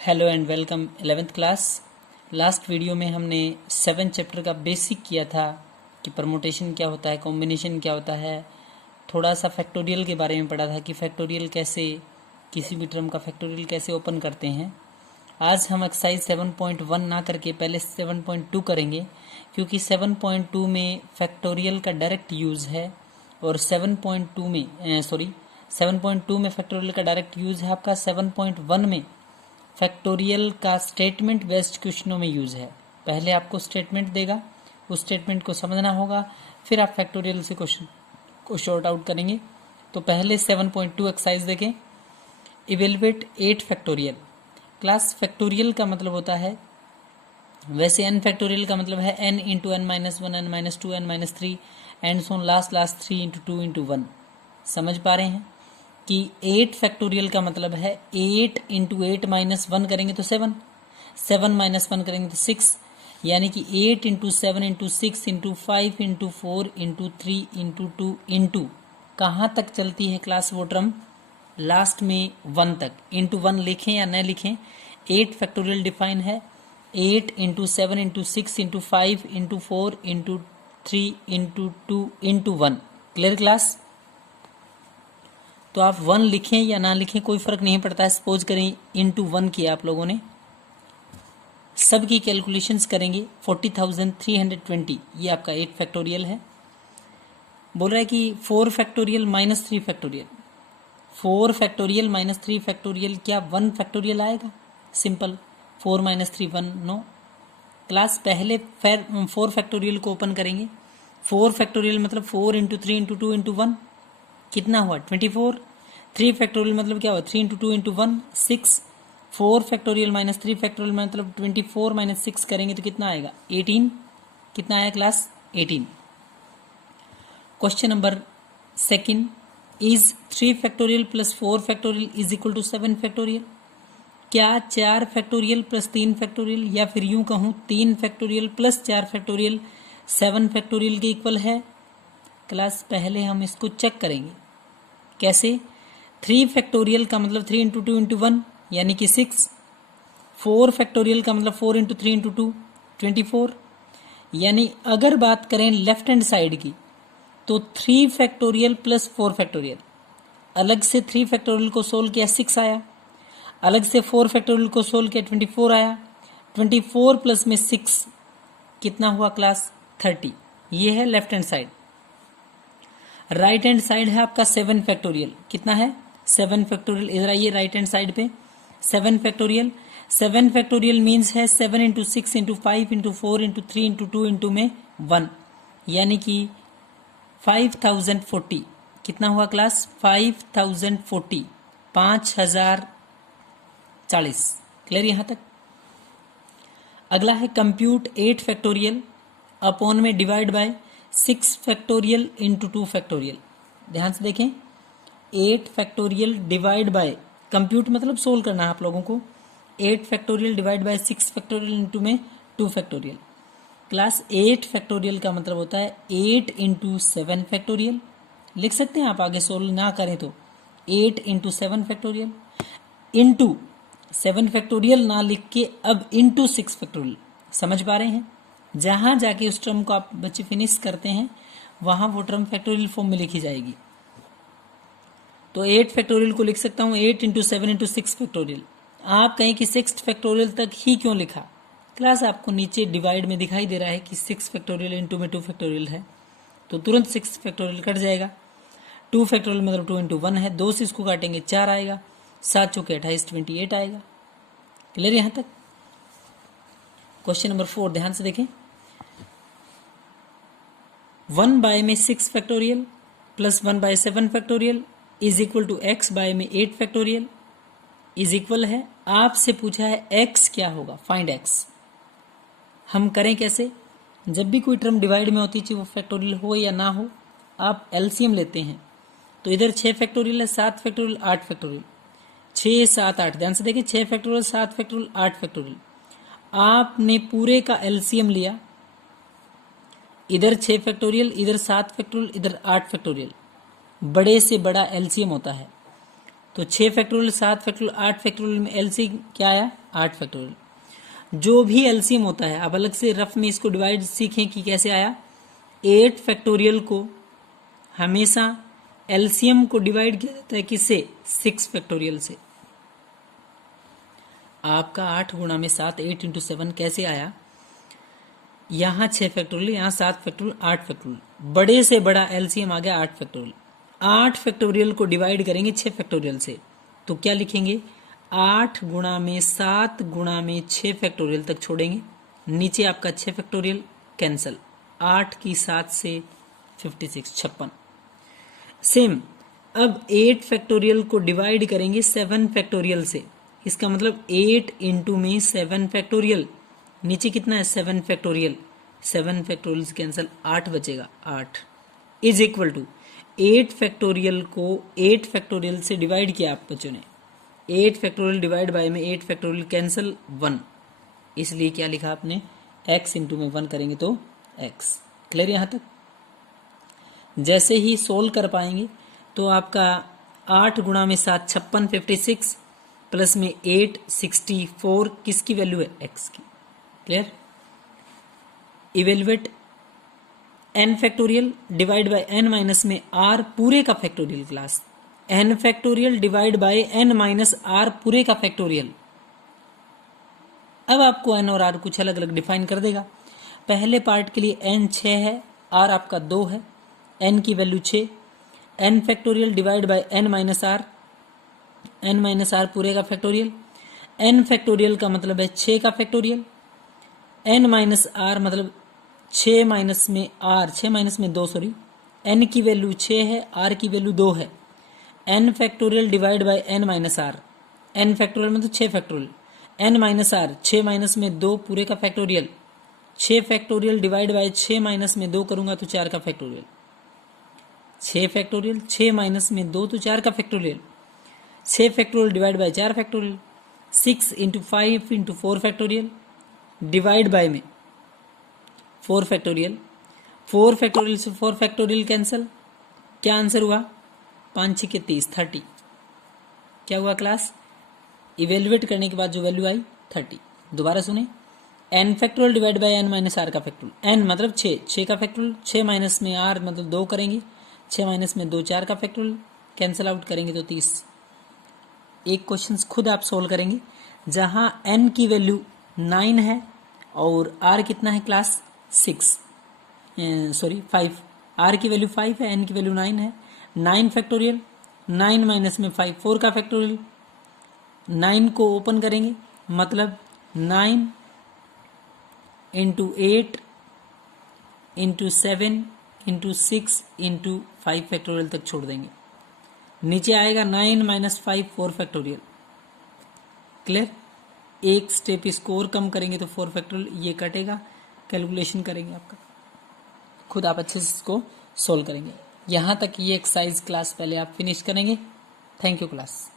Hello and welcome 11th class. Last video में हमने 7 chapter का बेसिक किया था कि परमुटेशन क्या होता है, कॉम्बिनेशन क्या होता है, थोड़ा सा फैक्टोरियल के बारे में पढ़ा था कि फैक्टोरियल कैसे, किसी भी टर्म का फैक्टोरियल कैसे ओपन करते हैं। आज हम एक्सरसाइज 7.1 ना करके पहले 7.2 करेंगे, क्योंकि 7.2 में फैक्टोरियल का डायरेक्ट यूज़ है और 7.2 में फैक्टोरियल का डायरेक्ट यूज़ है आपका 7.1 में फैक्टोरियल का स्टेटमेंट बेस्ड क्वेश्चनों में यूज़ है। पहले आपको स्टेटमेंट देगा, उस स्टेटमेंट को समझना होगा, फिर आप फैक्टोरियल से क्वेश्चन को शॉर्ट आउट करेंगे। तो पहले 7.2 एक्सरसाइज देखें। Evaluate 8 factorial. क्लास फैक्टोरियल का मतलब होता है, वैसे n फैक्टोरियल का मतलब है n into n minus 1, n minus 2, n minus 3 and so last 3 into 2 into 1। समझ पा रहे हैं कि 8 फैक्टोरियल का मतलब है 8 इंटू 8 माइनस 1 करेंगे तो 7, 7 माइनस 1 करेंगे तो 6, यानी कि 8 into 7 into 6 into 5 into 4 into 3 into 2 into कहाँ तक चलती है क्लास वो टर्म, लास्ट में 1 तक। इंटू 1 लिखें या न लिखें, 8 फैक्टोरियल डिफाइन है 8 into 7 into 6 into 5 into 4 into 3 into 2 into 1। Clear class? तो आप 1 लिखें या ना लिखें कोई फर्क नहीं पड़ता है। सपोज करें इंटू 1 किया आप लोगों ने, सबकी कैलकुलेशंस करेंगे 40,320, ये आपका 8 फैक्टोरियल है। बोल रहा है कि 4 factorial minus 3 factorial, 4 factorial minus 3 factorial, क्या 1 फैक्टोरियल आएगा? Simple, 4 minus 3 1, no. क्लास पहले 4 फैक्टोरियल को ओपन करेंगे। 4 फैक्टोरियल मतलब 4 इंटू 3 इंटू 2 इंटू 1, कितना हुआ 24। 3 फैक्टोरियल मतलब क्या हुआ 3 into 2 into 1 6। 4 factorial minus 3 factorial मतलब 24 माइनस 6 करेंगे तो कितना आएगा 18। कितना आया class 18। Question number second, is 3 factorial plus 4 factorial is equal to 7 factorial. क्या 4 फैक्टोरियल प्लस 3 फैक्टोरियल, या फिर यूं कहूं 3 फैक्टोरियल प्लस 4 फैक्टोरियल 7 फैक्टोरियल के इक्वल है? क्लास पहले हम इसको चेक करेंगे। कैसे? 3 फैक्टोरियल का मतलब 3 इंटू 2 इंटू 1 यानी कि 6। 4 फैक्टोरियल का मतलब 4 इंटू 3 इंटू 2 24। यानी अगर बात करें लेफ्ट हैंड साइड की तो 3 फैक्टोरियल प्लस 4 फैक्टोरियल, अलग से 3 फैक्टोरियल को सोल्व किया 6 आया, अलग से 4 फैक्टोरियल को सोल्व किया 24 आया, 24 प्लस में 6 कितना हुआ क्लास 30। ये है left hand side. Right hand side है आपका 7 फैक्टोरियल, कितना है 7 फैक्टोरियल। इधर आइए राइट हैंड साइड पे 7 फैक्टोरियल। 7 फैक्टोरियल मीन्स है 7 into 6 into 5 into 4 into 3 into 2 into में 1, यानी कि 5040। कितना हुआ क्लास 5040, 5040। क्लियर यहां तक? अगला है कंप्यूट 8 फैक्टोरियल अपॉन में divide by 6 factorial into 2 factorial. ध्यान से देखें, 8 फैक्टोरियल डिवाइड बाय, कंप्यूट मतलब सोल्व करना है आप लोगों को, 8 factorial divide by 6 factorial into में 2 फैक्टोरियल। क्लास 8 फैक्टोरियल का मतलब होता है 8 इंटू 7 फैक्टोरियल। लिख सकते हैं आप, आगे सोल्व ना करें तो 8 इंटू 7 फैक्टोरियल इंटू 7 फैक्टोरियल ना लिख के अब इंटू 6 फैक्टोरियल। समझ पा रहे हैं? जहां जाके उस टर्म को आप बच्चे फिनिश करते हैं वहां वो टर्म फैक्टोरियल फॉर्म में लिखी जाएगी। तो 8 फैक्टोरियल को लिख सकता हूं 8 इंटू 7 इंटू 6 फैक्टोरियल। आप कहें कि 6 फैक्टोरियल तक ही क्यों लिखा? क्लास आपको नीचे डिवाइड में दिखाई दे रहा है कि 6 फैक्टोरियल इंटू में 2 फैक्टोरियल है, तो तुरंत 6 फैक्टोरियल कट जाएगा। 2 फैक्टोरियल मतलब 2 इंटू 1 है, 2 से इसको काटेंगे 4 आएगा, 7 चौके 28 28 आएगा। क्लियर यहां तक? क्वेश्चन नंबर 4 ध्यान से देखें। 1 बाय में 6 factorial plus 1 by 7 factorial is equal to x by में 8 फैक्टोरियल इज इक्वल है। आपसे पूछा है x क्या होगा, फाइंड x। हम करें कैसे? जब भी कोई टर्म डिवाइड में होती है वो फैक्टोरियल हो या ना हो, आप एलसीएम लेते हैं। तो इधर 6 फैक्टोरियल है, 7 फैक्टोरियल 8 फैक्टोरियल, 6 7 8। ध्यान से देखिए 6 फैक्टोरियल 7 फैक्टोरियल 8 फैक्टोरियल। आपने पूरे का एलसीएम लिया, इधर 6 फैक्टोरियल इधर 7 फैक्टोरियल इधर 8 फैक्टोरियल, बड़े से बड़ा एलसीएम होता है। तो 6 फैक्टोरियल 7 फैक्टोरियल 8 फैक्टोरियल में एलसीएम क्या आया 8 फैक्टोरियल। जो भी एलसीएम होता है, अब अलग से रफ में इसको डिवाइड सीखें कि कैसे आया। 8 फैक्टोरियल को हमेशा एलसीएम को डिवाइड किया जाता है किससे? 6 फैक्टोरियल से। आपका 8 गुणा में 7, 8 इंटू 7 कैसे आया? यहाँ 6 फैक्टोरियल, यहाँ 7 फैक्टोरियल, 8 फैक्टोरियल। बड़े से बड़ा एलसीएम आ गया 8 फैक्टोरियल। 8 फैक्टोरियल को डिवाइड करेंगे 6 फैक्टोरियल से, तो क्या लिखेंगे? 8 गुणा में 7 गुणा में 6 फैक्टोरियल तक छोड़ेंगे। नीचे आपका 6 फैक्टोरियल कैंसल, 8 की 7 से 56, 56। सेम अब 8 फैक्टोरियल को डिवाइड करेंगे 7 फैक्टोरियल से। इसका मतलब 8 इंटू में 7 फैक्टोरियल। नीचे कितना है? 7 फैक्टोरियल। 7 फैक्टोरियल से कैंसिल, 8 बचेगा। 8 इज इक्वल टू 8 फैक्टोरियल को 8 फैक्टोरियल से डिवाइड किया आप बच्चों ने। 8 फैक्टोरियल डिवाइड बाय में 8 फैक्टोरियल कैंसिल, 1। इसलिए क्या लिखा आपने? x इंटू में 1 करेंगे तो x। क्लियर यहाँ तक? जैसे ही सोल्व कर पाएंगे तो आपका 8 गुणा में 7 56, 56 प्लस में 8 64 किसकी वैल्यू है? x की। Clear? Evaluate n factorial divide by n minus में r पूरे का factorial class. n factorial divide by n minus r पूरे का फैक्टोरियल। अब आपको n और r कुछ अलग अलग डिफाइन कर देगा। पहले पार्ट के लिए n 6 है, r आपका 2 है, n की value 6। n factorial divide by n minus r पूरे का फैक्टोरियल। n फैक्टोरियल का मतलब है 6 का फैक्टोरियल। n माइनस r मतलब 6 माइनस में r, 6 माइनस में 2 सॉरी, n की वैल्यू 6 है, r की वैल्यू 2 है। n factorial divide by n minus r, n factorial मतलब 6 factorial, n minus r 6 minus में 2 पूरे का factorial. 6 factorial divide by 6 minus में 2 करूंगा तो 4 का फैक्टोरियल। 6 फैक्टोरियल, 6 माइनस में 2 तो 4 का factorial. 6 factorial divide by 4 factorial. 6 into 5 into 4 factorial divide by में 4 फैक्टोरियल। 4 फैक्टोरियल से 4 फैक्टोरियल कैंसिल। क्या आंसर हुआ? 5 6 के 30, 30। क्या हुआ क्लास? इवेल्युएट करने के बाद जो वैल्यू आई 30। दोबारा सुने, n factorial divide by n minus r का फैक्टोरियल। n मतलब 6, 6 का फैक्टोरियल, 6 माइनस में r मतलब 2 करेंगे, 6 माइनस में 2 4 का फैक्टोरियल, कैंसिल आउट करेंगे तो 30। एक क्वेश्चन खुद आप सोल्व करेंगे जहां n की वैल्यू 9 है और r कितना है क्लास? 6 5। r की वैल्यू 5 है, n की वैल्यू 9 है। 9 फैक्टोरियल, 9 माइनस में 5 4 का फैक्टोरियल। 9 को ओपन करेंगे मतलब 9 into 8 into 7 into 6 into 5 factorial तक छोड़ देंगे। नीचे आएगा 9 माइनस 5 4 फैक्टोरियल। क्लियर? एक स्टेप इसको और कम करेंगे तो 4 फैक्टोरियल, ये कटेगा, कैलकुलेशन करेंगे आपका, खुद आप अच्छे से इसको सोल्व करेंगे। यहाँ तक ये एक्सरसाइज क्लास पहले आप फिनिश करेंगे। Thank you class.